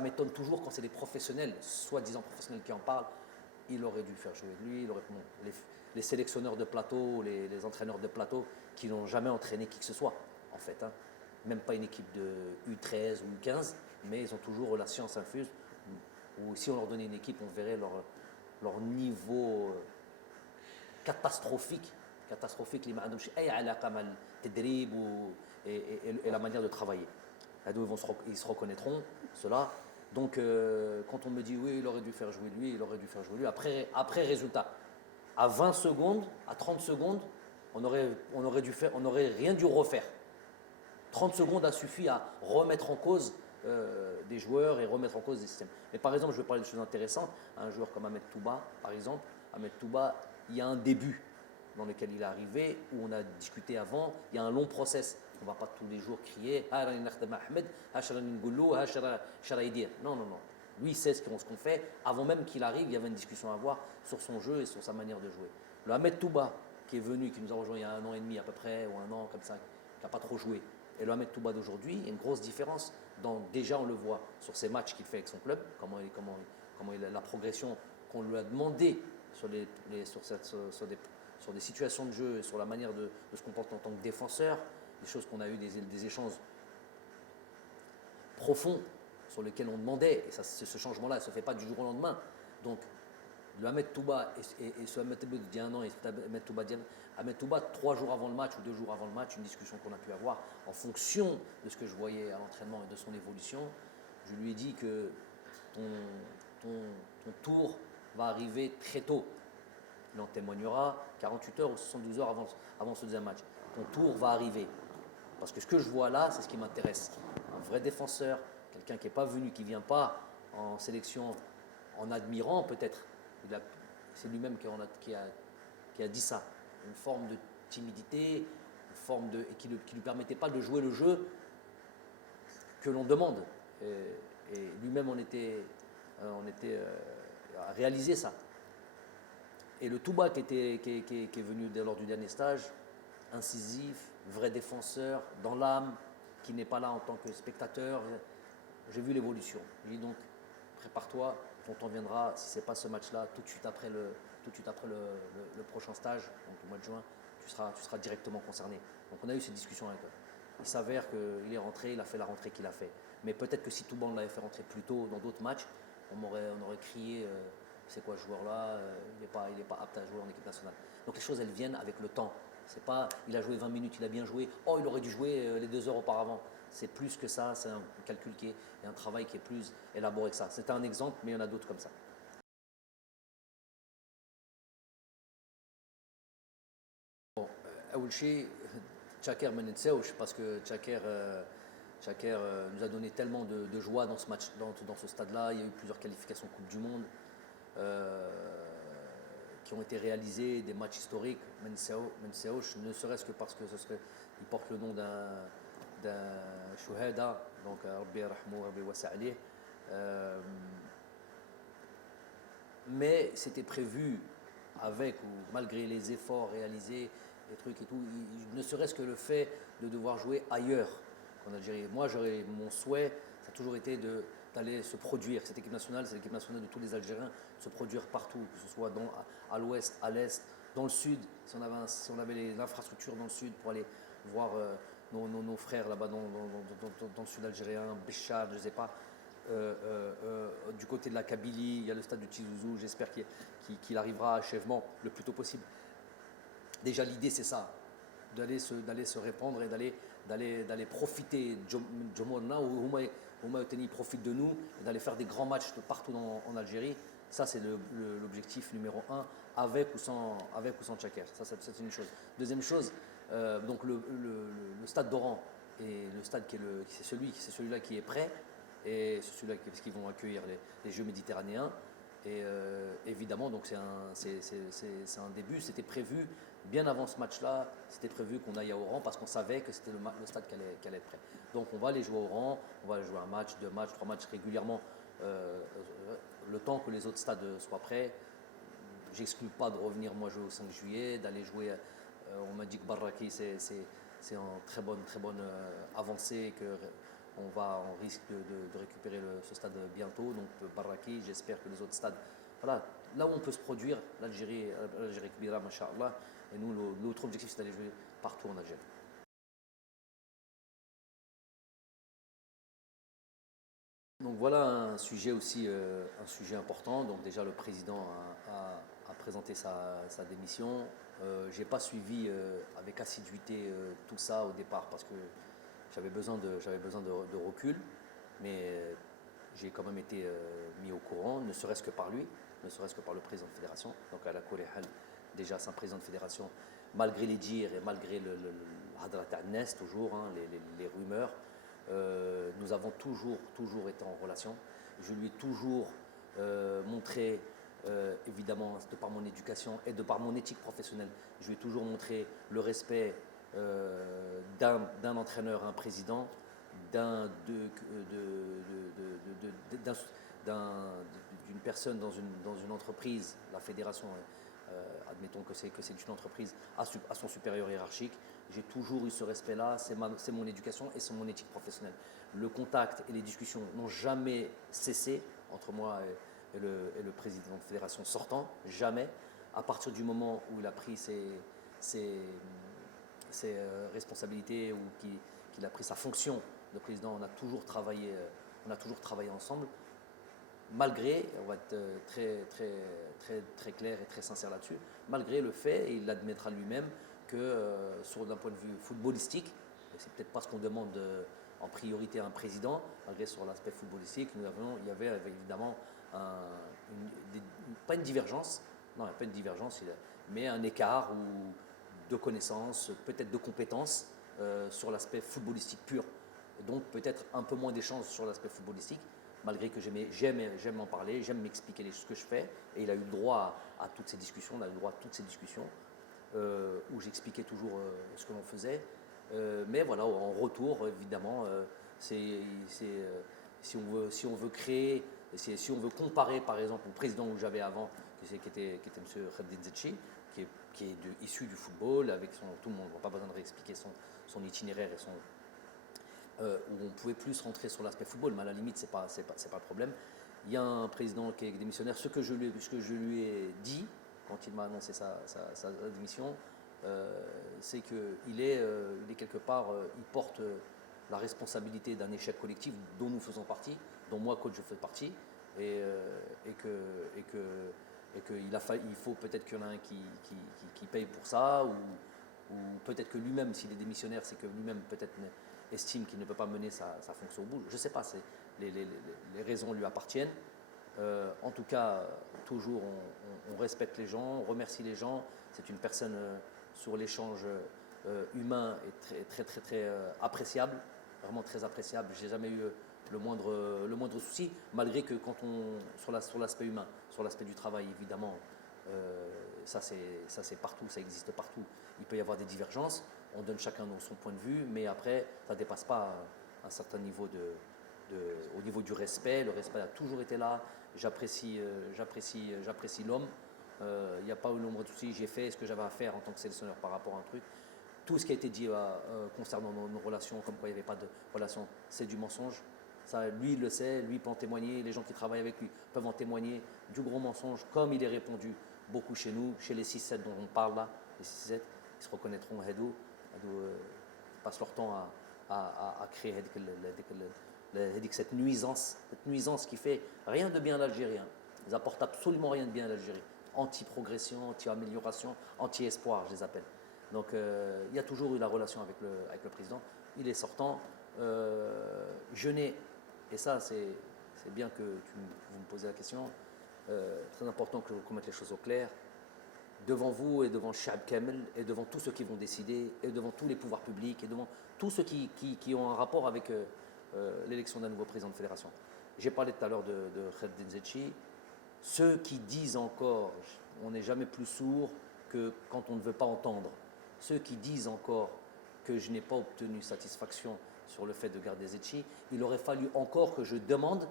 m'étonne toujours quand c'est des professionnels, soi-disant professionnels qui en parlent. Il aurait dû faire jouer lui, les sélectionneurs de plateau, les entraîneurs de plateau qui n'ont jamais entraîné qui que ce soit, en fait. Hein. Même pas une équipe de U13 ou U15, mais ils ont toujours la science infuse. Ou si on leur donnait une équipe, on verrait leur niveau catastrophique, les معندهمش أي علاقة مع التدريب et la manière de travailler. Ils se reconnaîtront, cela. Donc, quand on me dit oui, il aurait dû faire jouer lui, après résultat, à 20 secondes, à 30 secondes, on n'aurait rien dû refaire. 30 secondes a suffi à remettre en cause des joueurs et remettre en cause des systèmes. Mais par exemple, je vais parler de choses intéressantes. Un joueur comme Ahmed Touba, par exemple, Ahmed Touba, il y a un début dans lequel il est arrivé, où on a discuté avant, il y a un long process. On ne va pas tous les jours crier « Non, non, non. Lui, il sait ce qu'on fait. Avant même qu'il arrive, il y avait une discussion à avoir sur son jeu et sur sa manière de jouer. Le Ahmed Touba, qui est venu, qui nous a rejoint il y a 1 an et demi à peu près, ou 1 an comme ça, qui n'a pas trop joué, et le Ahmed Touba d'aujourd'hui, il y a une grosse différence. Déjà, on le voit sur ses matchs qu'il fait avec son club, comment la progression qu'on lui a demandé sur des situations de jeu, sur la manière de se comporter en tant que défenseur, des choses qu'on a eu des échanges profonds sur lesquels on demandait, et ce changement-là ne se fait pas du jour au lendemain. Donc, le Ahmed Touba et ce Ahmed Touba d'il y a 1 an et Ahmed Touba 3 jours avant le match ou 2 jours avant le match, une discussion qu'on a pu avoir en fonction de ce que je voyais à l'entraînement et de son évolution, je lui ai dit que ton tour va arriver très tôt. Il en témoignera 48 heures ou 72 heures avant ce deuxième match. Ton tour va arriver. Parce que ce que je vois là, c'est ce qui m'intéresse. Un vrai défenseur, quelqu'un qui n'est pas venu, qui ne vient pas en sélection en admirant peut-être. C'est lui-même qui a dit ça. Une forme de timidité, et qui ne lui permettait pas de jouer le jeu que l'on demande. Et lui-même a réalisé ça. Et le Touba qui est venu lors du dernier stage, incisif, vrai défenseur, dans l'âme, qui n'est pas là en tant que spectateur, j'ai vu l'évolution. Je lui dis donc, prépare-toi, ton temps viendra, si ce n'est pas ce match-là, tout de suite après le prochain stage, donc au mois de juin, tu seras directement concerné. Donc on a eu cette discussion avec eux. Il s'avère qu'il est rentré, il a fait la rentrée qu'il a fait. Mais peut-être que si Touba on l'avait fait rentrer plus tôt dans d'autres matchs, on aurait crié c'est quoi ce joueur-là, il n'est pas apte à jouer en équipe nationale. Donc les choses elles viennent avec le temps. C'est pas il a joué 20 minutes, il a bien joué, il aurait dû jouer les 2 heures auparavant. C'est plus que ça, c'est un calcul et un travail qui est plus élaboré que ça. C'est un exemple, mais il y en a d'autres comme ça. Bon, أول شيء Tchaker ما ننساوش parce que Tchaker nous a donné tellement de joie dans ce match, dans ce stade-là. Il y a eu plusieurs qualifications Coupe du Monde qui ont été réalisées, des matchs historiques. ما ننساوش, ne serait-ce que parce que il porte le nom d'un chouhada, donc Rabbi yarhamou, Rabbi wasa' alayh. Mais c'était prévu avec ou malgré les efforts réalisés, les trucs et tout, ne serait-ce que le fait de devoir jouer ailleurs qu'en Algérie. Moi, mon souhait, ça a toujours été d'aller se produire. Cette équipe nationale, c'est l'équipe nationale de tous les Algériens, de se produire partout, que ce soit à l'ouest, à l'est, dans le sud. Si on avait l'infrastructure dans le sud pour aller voir nos frères là-bas dans le sud algérien, Béchar, je ne sais pas. Du côté de la Kabylie, il y a le stade de Tizouzou, j'espère qu'il arrivera à achèvement le plus tôt possible. Déjà l'idée c'est ça, d'aller se répandre et d'aller profiter de Jomorna ou Humayoteni profite de nous et d'aller faire des grands matchs de partout en Algérie. Ça c'est l'objectif numéro 1, avec ou sans Tchaker. Ça c'est une chose. Deuxième chose, donc le stade d'Oran et le stade c'est celui-là qui est prêt. Et c'est celui-là parce qu'ils vont accueillir les Jeux méditerranéens. Et évidemment, donc c'est un début. C'était prévu bien avant ce match-là. C'était prévu qu'on aille à Oran parce qu'on savait que c'était le stade qui allait être prêt. Donc on va aller jouer à Oran. On va aller jouer un match, 2 matchs, 3 matchs régulièrement. Le temps que les autres stades soient prêts. J'exclus pas de revenir moi jouer au 5 juillet, d'aller jouer. On m'a dit que Barraki c'est en très bonne avancée que on risque de récupérer ce stade bientôt. Donc Barraki, j'espère que les autres stades, voilà, là où on peut se produire, l'Algérie Kbira, Masha'Allah, et nous, notre objectif, c'est d'aller jouer partout en Algérie. Donc voilà un sujet aussi un sujet important. Donc déjà le président a présenté sa démission. J'ai pas suivi avec assiduité tout ça au départ parce que j'avais besoin de recul, mais j'ai quand même été mis au courant, ne serait-ce que par lui, ne serait-ce que par le président de fédération. Donc à la Koréhal, déjà c'est un président de fédération, malgré les dires et malgré le hadrat al-Nes toujours, hein, les rumeurs, nous avons toujours été en relation. Je lui ai toujours montré, évidemment, de par mon éducation et de par mon éthique professionnelle, je lui ai toujours montré le respect d'un entraîneur à un président, d'une personne dans une entreprise, la fédération, admettons que c'est une entreprise à son supérieur hiérarchique. J'ai toujours eu ce respect-là, c'est mon éducation et c'est mon éthique professionnelle. Le contact et les discussions n'ont jamais cessé entre moi et le président de fédération sortant, jamais. À partir du moment où il a pris ses responsabilités ou qu'il a pris sa fonction de président, on a toujours travaillé ensemble, malgré, on va être très clair et très sincère là-dessus, malgré le fait, et il l'admettra lui-même, que d'un point de vue footballistique, c'est peut-être pas ce qu'on demande en priorité à un président, malgré sur l'aspect footballistique, il y avait évidemment pas une divergence, non, pas une divergence, mais un écart de connaissances, peut-être de compétences sur l'aspect footballistique pur. Et donc peut-être un peu moins d'échanges sur l'aspect footballistique, malgré que j'aime en parler, j'aime m'expliquer ce que je fais. Et il a eu le droit à toutes ces discussions, où j'expliquais toujours ce que l'on faisait. Mais voilà, en retour, évidemment, si on veut créer, si on veut comparer par exemple au président que j'avais avant, qui était M. Khaddin Zetchi, qui est issu du football, avec tout le monde, on n'a pas besoin de réexpliquer son itinéraire et où on pouvait plus rentrer sur l'aspect football, mais à la limite, c'est pas le problème. Il y a un président qui est démissionnaire. Ce que je lui ai dit quand il m'a annoncé sa démission, c'est qu'il est quelque part, il porte la responsabilité d'un échec collectif dont nous faisons partie, dont moi, coach, je fais partie, et qu'il faut peut-être qu'il y en a un qui paye pour ça, ou peut-être que lui-même, s'il est démissionnaire, c'est que lui-même peut-être estime qu'il ne peut pas mener sa fonction au bout. Je ne sais pas, les raisons lui appartiennent. En tout cas, toujours, on respecte les gens, on remercie les gens. C'est une personne sur l'échange humain et très appréciable, vraiment très appréciable. Je n'ai jamais eu le moindre souci, malgré que sur l'aspect humain, sur l'aspect du travail, évidemment, ça c'est partout, ça existe partout. Il peut y avoir des divergences, on donne chacun son point de vue, mais après, ça ne dépasse pas un certain niveau au niveau du respect. Le respect a toujours été là. J'apprécie l'homme. Il n'y a pas eu l'ombre de souci. J'ai fait ce que j'avais à faire en tant que sélectionneur par rapport à un truc. Tout ce qui a été dit concernant nos relations, comme quoi il n'y avait pas de relation, c'est du mensonge. Ça, lui, il le sait, lui peut en témoigner, les gens qui travaillent avec lui peuvent en témoigner. Du gros mensonge, comme il est répandu beaucoup chez nous, chez les 6-7 dont on parle là, les 6-7, ils se reconnaîtront. Hedou passent leur temps à créer cette nuisance qui fait rien de bien à l'Algérie. Ils apportent absolument rien de bien à l'Algérie. Anti-progression, anti-amélioration, anti-espoir, je les appelle. Donc il y a toujours eu la relation avec le président. Il est sortant. Je n'ai, et ça c'est bien que vous me posez la question, très important que vous mettez les choses au clair, devant vous et devant Shab Kamel et devant tous ceux qui vont décider et devant tous les pouvoirs publics et devant tous ceux qui ont un rapport avec l'élection d'un nouveau président de fédération. J'ai parlé tout à l'heure de Khaddin Zetchi. Ceux qui disent encore, on n'est jamais plus sourd que quand on ne veut pas entendre. Ceux qui disent encore que je n'ai pas obtenu satisfaction sur le fait de garder Zetchi, il aurait fallu encore que je demande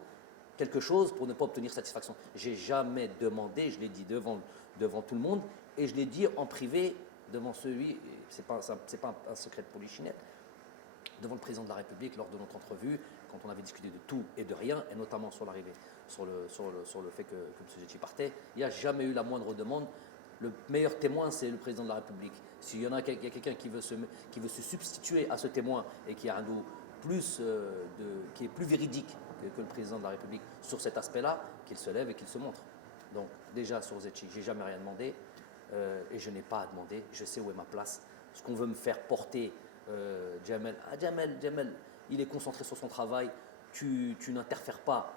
quelque chose pour ne pas obtenir satisfaction. J'ai jamais demandé, je l'ai dit devant tout le monde, et je l'ai dit en privé devant celui, c'est pas un secret de polichinelle, devant le président de la République lors de notre entrevue, quand on avait discuté de tout et de rien, et notamment sur l'arrivée, sur le fait que M. Zetchi partait, il n'y a jamais eu la moindre demande. Le meilleur témoin, c'est le président de la République. S'il y en a quelqu'un qui veut se substituer à ce témoin et qui a un dos qui est plus véridique que le président de la République sur cet aspect-là, qu'il se lève et qu'il se montre. Donc déjà sur Zetchi, j'ai jamais rien demandé et je n'ai pas à demander. Je sais où est ma place. Ce qu'on veut me faire porter, Jamel, il est concentré sur son travail. Tu n'interfères pas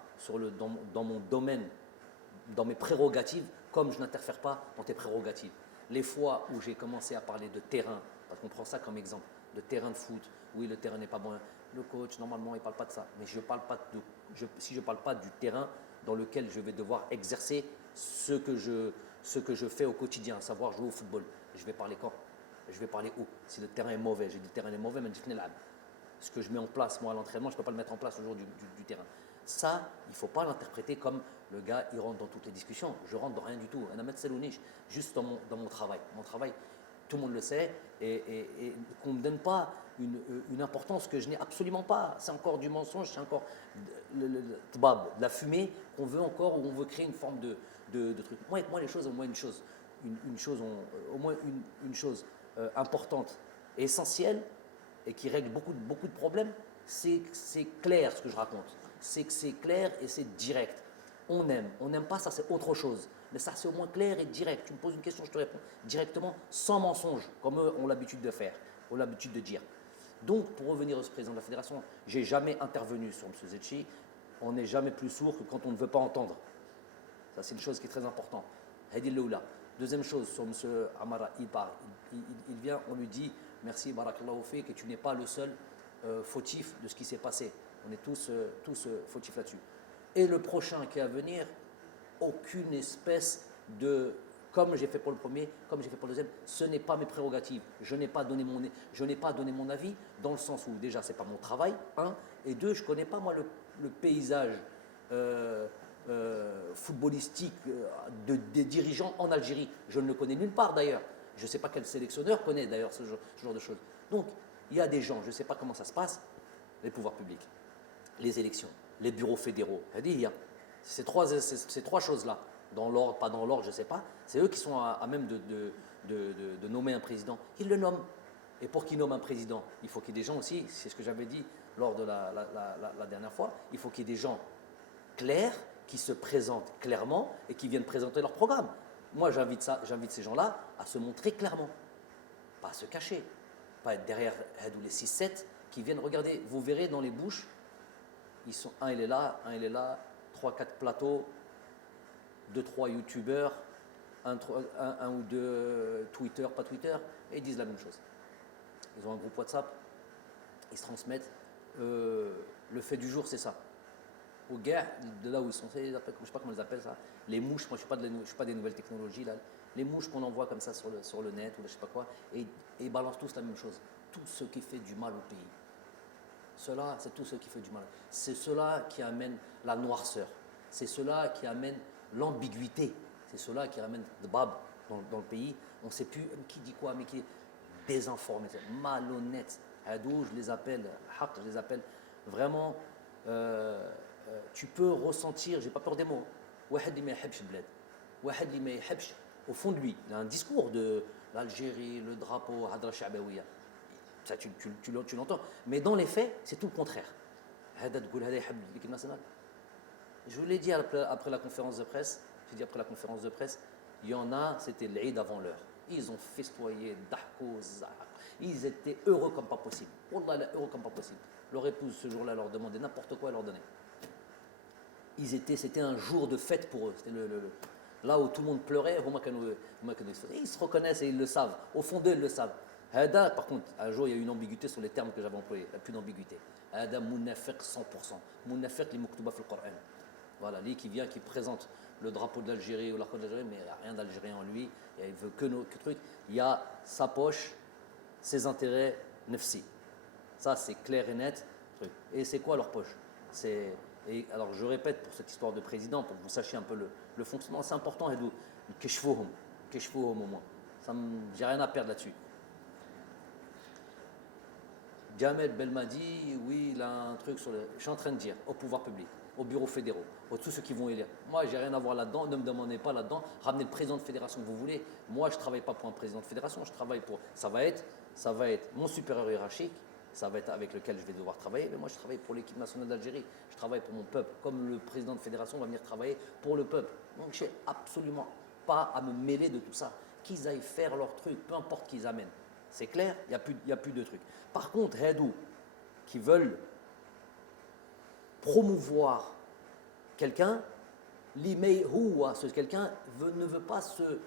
dans mon domaine, dans mes prérogatives, comme je n'interfère pas dans tes prérogatives. Les fois où j'ai commencé à parler de terrain, parce qu'on prend ça comme exemple, de terrain de foot, oui, le terrain n'est pas bon, le coach, normalement, il ne parle pas de ça. Mais si je ne parle pas du terrain dans lequel je vais devoir exercer ce que je fais au quotidien, à savoir jouer au football, je vais parler quand? Je vais parler où? Si le terrain est mauvais, j'ai dit le terrain est mauvais, mais ce que je mets en place, moi, à l'entraînement, je ne peux pas le mettre en place au jour du terrain. Ça, il ne faut pas l'interpréter comme le gars, il rentre dans toutes les discussions. Je rentre dans rien du tout. Juste dans mon travail. Mon travail, tout le monde le sait, et qu'on ne me donne pas une importance que je n'ai absolument pas. C'est encore du mensonge, c'est encore de la fumée qu'on veut encore, où on veut créer une forme de truc. Moi, les choses, au moins une chose importante et essentielle, et qui règle beaucoup de problèmes, c'est clair ce que je raconte. C'est que c'est clair et c'est direct. On n'aime pas, ça c'est autre chose. Mais ça c'est au moins clair et direct. Tu me poses une question, je te réponds directement, sans mensonge, comme eux ont l'habitude de faire, ont l'habitude de dire. Donc pour revenir au président de la fédération, j'ai jamais intervenu sur M. Zetchi. On n'est jamais plus sourd que quand on ne veut pas entendre. Ça c'est une chose qui est très importante. Hadi Loula. Deuxième chose, sur M. Amara, il part. Il vient, on lui dit merci, barakallahu fik, que tu n'es pas le seul fautif de ce qui s'est passé. On est tous fautifs là-dessus. Et le prochain qui est à venir, aucune espèce de, comme j'ai fait pour le premier, comme j'ai fait pour le deuxième, ce n'est pas mes prérogatives. Je n'ai pas donné mon avis, dans le sens où déjà ce n'est pas mon travail, un, et deux, je ne connais pas moi le paysage footballistique des dirigeants en Algérie. Je ne le connais nulle part d'ailleurs. Je ne sais pas quel sélectionneur connaît d'ailleurs ce genre de choses. Donc, il y a des gens, je ne sais pas comment ça se passe, les pouvoirs publics, les élections, les bureaux fédéraux. Il y a ces trois choses-là, dans l'ordre, pas dans l'ordre, je ne sais pas, c'est eux qui sont à même de nommer un président. Ils le nomment. Et pour qu'ils nomment un président, il faut qu'il y ait des gens aussi, c'est ce que j'avais dit lors de la dernière fois, il faut qu'il y ait des gens clairs, qui se présentent clairement et qui viennent présenter leur programme. Moi, j'invite ces gens-là à se montrer clairement, pas à se cacher, pas être derrière les 6-7 qui viennent regarder. Vous verrez dans les bouches, un il est là, 3-4 plateaux, 2-3 youtubeurs, un ou deux Twitter, pas Twitter, et ils disent la même chose. Ils ont un groupe WhatsApp, ils se transmettent. Le fait du jour, c'est ça. Aux gars, de là où ils sont, je ne sais pas comment ils appellent ça, les mouches, moi je ne suis pas des nouvelles technologies, là, les mouches qu'on envoie comme ça sur le net ou je ne sais pas quoi, et ils balancent tous la même chose. Tout ce qui fait du mal au pays. Cela, c'est tout ce qui fait du mal. C'est cela qui amène la noirceur. C'est cela qui amène l'ambiguïté. C'est cela qui amène le bab dans le pays. On ne sait plus qui dit quoi, mais qui est désinformé, malhonnête. Hadou, je les appelle vraiment. Tu peux ressentir, j'ai pas peur des mots, au fond de lui, il a un discours de l'Algérie, le drapeau, Hadra Sha'bawiya. Ça, tu l'entends. Mais dans les faits, c'est tout le contraire. Je vous l'ai dit après la conférence de presse, il y en a, c'était l'Eid avant l'heure. Ils ont festoyé, ils étaient heureux comme pas possible. Wallah, heureux comme pas possible. Leur épouse, ce jour-là, leur demandait n'importe quoi, elle leur donnait. C'était un jour de fête pour eux. C'était là où tout le monde pleurait, ils se reconnaissent et ils le savent. Au fond d'eux, ils le savent. Par contre, un jour, il y a eu une ambiguïté sur les termes que j'avais employés. Il n'y a plus d'ambiguïté. Hada munafiq 100%. Munafiq li muktuba fil Qur'an. Voilà, lui qui vient, qui présente le drapeau de l'Algérie ou la côte d'Algérie, mais il n'y a rien d'algérien en lui. Il veut que truc. Il y a sa poche, ses intérêts, nefsi. Ça, c'est clair et net. Et c'est quoi leur poche? Et alors, je répète pour cette histoire de président, pour que vous sachiez un peu le fonctionnement. C'est important, Hedou. Keshfouhum au moins. J'ai rien à perdre là-dessus. Jamel Belmadi, oui, il a un truc sur le. Je suis en train de dire au pouvoir public, aux bureaux fédéraux, à tous ceux qui vont élire. Moi, j'ai rien à voir là-dedans, ne me demandez pas là-dedans. Ramenez le président de fédération que vous voulez. Moi, je ne travaille pas pour un président de fédération, je travaille pour. Ça va être mon supérieur hiérarchique, ça va être avec lequel je vais devoir travailler. Mais moi, je travaille pour l'équipe nationale d'Algérie, je travaille pour mon peuple. Comme le président de fédération va venir travailler pour le peuple. Donc, je n'ai absolument pas à me mêler de tout ça. Qu'ils aillent faire leur truc, peu importe qu'ils amènent. C'est clair, il n'y a plus de trucs. Par contre, Hedou, qui veulent promouvoir quelqu'un, l'email Houa, ce quelqu'un ne veut pas se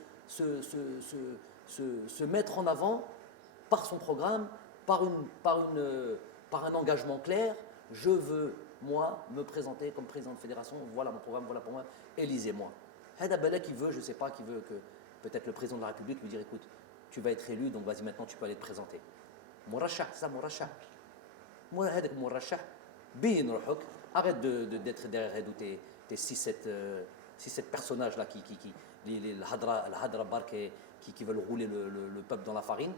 mettre en avant par son programme, par un engagement clair. Je veux, moi, me présenter comme président de fédération. Voilà mon programme, voilà pour moi. Élisez-moi. Hedda Bala qui veut, je ne sais pas, qui veut que peut-être le président de la République lui dise écoute, tu vas être élu, donc vas-y maintenant tu peux aller te présenter. Morachah, ça Morachah. Moi, هذاك مرشح بين روحك. Arrête d'être derrière tes 6-7 personnages là les Hadra Bark qui veulent rouler le peuple dans la farine.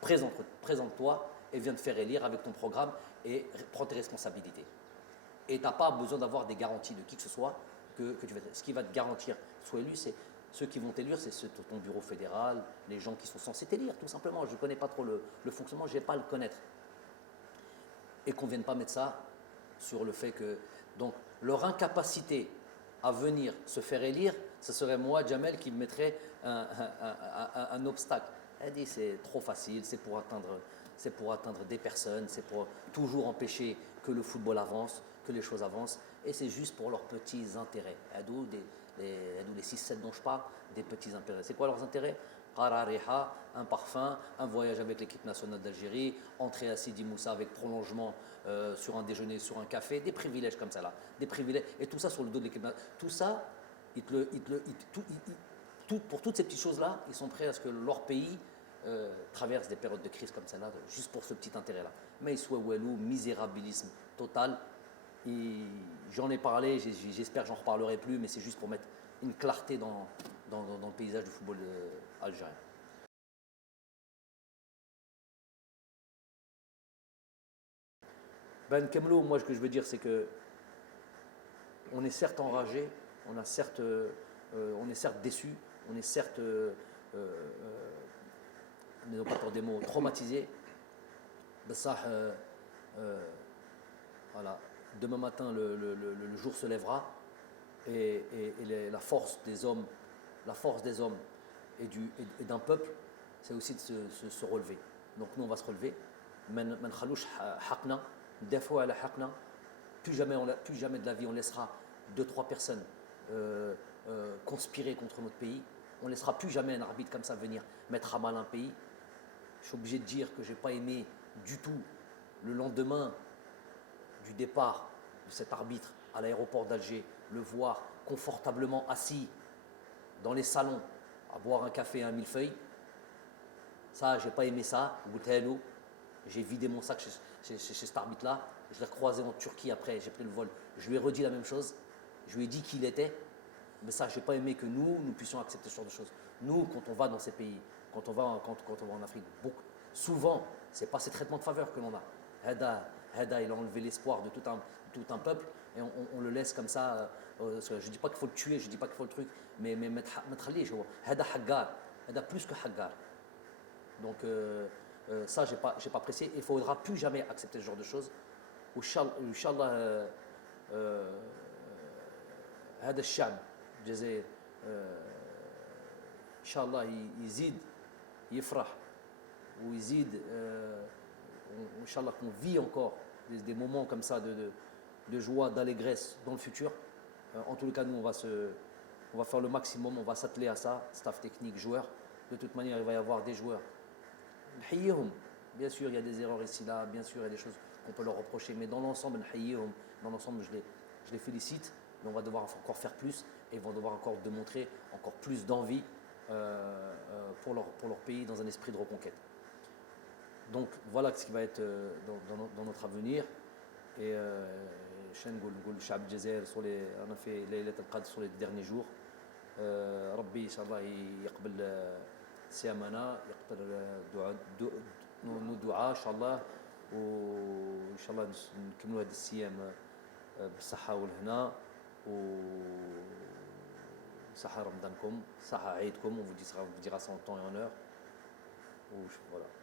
Présente-toi et viens te faire élire avec ton programme et prends tes responsabilités. Et tu n'as pas besoin d'avoir des garanties de qui que ce soit que tu vas. Ce qui va te garantir sois élu, c'est ceux qui vont t'élire, c'est ton bureau fédéral, les gens qui sont censés t'élire, tout simplement. Je ne connais pas trop le fonctionnement, je ne vais pas le connaître. Et qu'on ne vienne pas mettre ça sur le fait que. Donc, leur incapacité à venir se faire élire, ce serait moi, Jamel, qui mettrait un obstacle. Elle dit c'est trop facile, c'est pour atteindre des personnes, c'est pour toujours empêcher que le football avance, que les choses avancent, et c'est juste pour leurs petits intérêts. D'où les 6-7 dont je parle, des petits intérêts. C'est quoi leurs intérêts? Qarariha, un parfum, un voyage avec l'équipe nationale d'Algérie, entrer à Sidi Moussa avec prolongement sur un déjeuner, sur un café, des privilèges comme ça là, des privilèges, et tout ça sur le dos de l'équipe nationale. Tout ça, pour toutes ces petites choses-là, ils sont prêts à ce que leur pays traverse des périodes de crise comme celle-là, juste pour ce petit intérêt-là. Mais soit Walou, misérabilisme total. J'en ai parlé, j'espère que j'en reparlerai plus, mais c'est juste pour mettre une clarté dans le paysage du football algérien. Ben Kemlo, moi ce que je veux dire c'est que on est certes enragé, on est certes déçu, on est certes, n'ayons pas peur des mots, traumatisé. Ben ça, voilà. Demain matin, le jour se lèvera et la force des hommes et d'un peuple, c'est aussi de se relever. Donc nous, on va se relever. Plus jamais de la vie, on laissera 2-3 personnes conspirer contre notre pays. On ne laissera plus jamais un arbitre comme ça venir mettre à mal un pays. Je suis obligé de dire que je n'ai pas aimé du tout le lendemain du départ de cet arbitre à l'aéroport d'Alger, le voir confortablement assis dans les salons à boire un café et un millefeuille. Ça, j'ai pas aimé ça. J'ai vidé mon sac chez cet arbitre-là. Je l'ai croisé en Turquie après, j'ai pris le vol. Je lui ai redit la même chose. Je lui ai dit qui il était. Mais ça, j'ai pas aimé que nous puissions accepter ce genre de choses. Nous, quand on va dans ces pays, quand on va en Afrique, souvent, c'est pas ces traitements de faveur que l'on a. Heda, il a enlevé l'espoir de tout un peuple et on le laisse comme ça. Je ne dis pas qu'il faut le tuer, je ne dis pas qu'il faut le truc, mais mettre Heda Haggar, Heda plus que Haggar. Donc ça, j'ai pas apprécié. Il ne faudra plus jamais accepter ce genre de choses. Inch'Allah, هذا الشعب الجزائر إن شاء الله يزيد يفرح ويزيد إن شاء الله qu'on vit encore des moments comme ça de joie, d'allégresse dans le futur. En tous les cas, nous, on va faire le maximum, on va s'atteler à ça, staff technique, joueurs. De toute manière, il va y avoir des joueurs. Bien sûr, il y a des erreurs ici, là, bien sûr, il y a des choses qu'on peut leur reprocher, mais dans l'ensemble, je les félicite, mais on va devoir encore faire plus et ils vont devoir encore démontrer encore plus d'envie pour leur pays dans un esprit de reconquête. Donc voilà ce qui va être dans notre avenir. Et on a fait Laylat al-Qadr sur les derniers jours. Rabbi, Inch'Allah, يقبل صيامنا يقدر دعاء ندعاء ان شاء الله، وان شاء الله نكملوا هذا الصيام بالصحه والهنا، وصحه رمضانكم، صحه عيدكم، on vous dira son temps et honneur. Voilà.